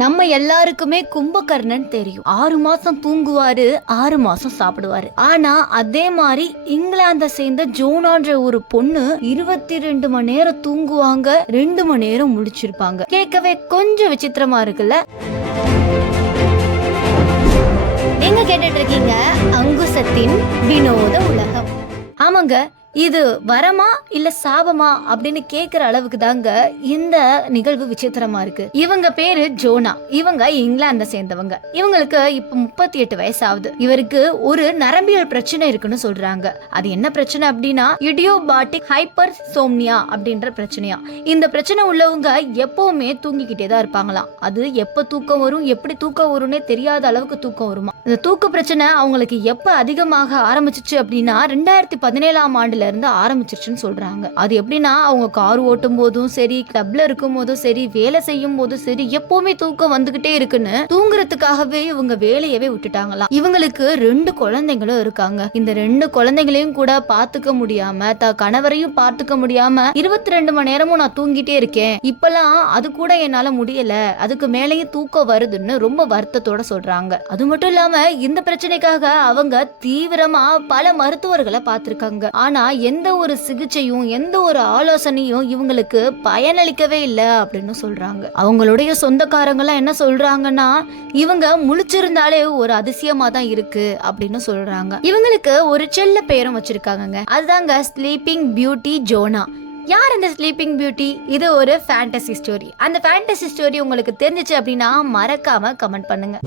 நம்ம எல்லாருக்குமே கும்பகர்ணன் தெரியும். ஆறு மாசம் தூங்குவாரு ஆறு மாசம் சாப்பிடுவாரு. ஆனா அதே மாதிரி இங்கிலாந்த சேர்ந்த ஜோனான்ற ஒரு பொண்ணு இருபத்தி ரெண்டு மணி நேரம் தூங்குவாங்க ரெண்டு மணி நேரம் முடிச்சிருப்பாங்க கேட்கவே கொஞ்சம் விசித்திரமா இருக்குல்ல? எங்க கேட்டுட்டு இருக்கீங்க? அங்குசத்தின் வினோத உலகம். ஆமாங்க இது வரமா இல்ல சாபமா அப்படின்னு கேக்குற அளவுக்கு தாங்க இந்த நிகழ்வு விசித்திரமா இருக்கு. இவங்க பேரு ஜோனா. இவங்க இங்கிலாந்த சேர்ந்தவங்க. இவங்களுக்கு இப்ப முப்பத்தி எட்டு வயசு ஆகுது இவருக்கு ஒரு நரம்பியல் பிரச்சனை இருக்குன்னு சொல்றாங்க. அது என்ன பிரச்சனை அப்படின்னா இடியோபாட்டிக் ஹைப்பர் சோம்னியா அப்படின்ற பிரச்சனையா. இந்த பிரச்சனை உள்ளவங்க எப்பவுமே தூங்கிக்கிட்டே தான் இருப்பாங்களாம். அது எப்ப தூக்கம் வரும் எப்படி தூக்கம் வரும்னே தெரியாத அளவுக்கு தூக்கம் வருமா? இந்த தூக்க பிரச்சனை அவங்களுக்கு எப்ப அதிகமாக ஆரம்பிச்சிச்சு அப்படின்னா ரெண்டாயிரத்தி பதினேழாம் ஆண்டுல இருந்து ஆரம்பிச்சிருச்சுன்னு சொல்றாங்க. அது எப்படின்னா அவங்க கார் ஓட்டும் போதும் சரி கிளப்ல இருக்கும் போதும் சரி வேலை செய்யும் போதும் சரி எப்பவுமே தூக்கம் வந்துகிட்டே இருக்குன்னு தூங்குறதுக்காகவே இவங்க வேலையவே விட்டுட்டாங்களாம். இவங்களுக்கு ரெண்டு குழந்தைங்களும் இருக்காங்க. இந்த ரெண்டு குழந்தைங்களையும் கூட பாத்துக்க முடியாம த கணவரையும் பார்த்துக்க முடியாம இருபத்தி ரெண்டு மணி நேரமும் நான் தூங்கிட்டே இருக்கேன். இப்பெல்லாம் அது கூட என்னால முடியல. அதுக்கு மேலேயும் தூக்கம் வருதுன்னு ரொம்ப வருத்தத்தோட சொல்றாங்க. அது மட்டும் இல்லாம இந்த பிரச்சனைக்காக அவங்க தீவிரமா பல மருத்துவர்களை பார்த்திருக்காங்க. ஆனா எந்த ஒரு சிகிச்சையும் எந்த ஒரு ஆலோசனையும் இவங்களுக்கு பயனளிக்கவே இல்லை அப்படின்னு சொல்றாங்க. அவங்களுடைய சொந்தக்காரங்கெல்லாம் என்ன சொல்றாங்கன்னா இவங்க முழிச்சிருந்தாலே ஒரு அதிசயமா தான் இருக்கு அப்படின்னு சொல்றாங்க. இவங்களுக்கு ஒரு செல்ல பெயரும் வச்சிருக்காங்க அதுதாங்க ஸ்லீப்பிங் பியூட்டி ஜோனா யார் அந்த ஸ்லீப்பிங் பியூட்டி இது ஒரு ஃபேண்டசி ஸ்டோரி அந்த ஃபேண்டசி ஸ்டோரி உங்களுக்கு தெரிஞ்சிச்சு அப்படின்னா மறக்காம கமெண்ட் பண்ணுங்க.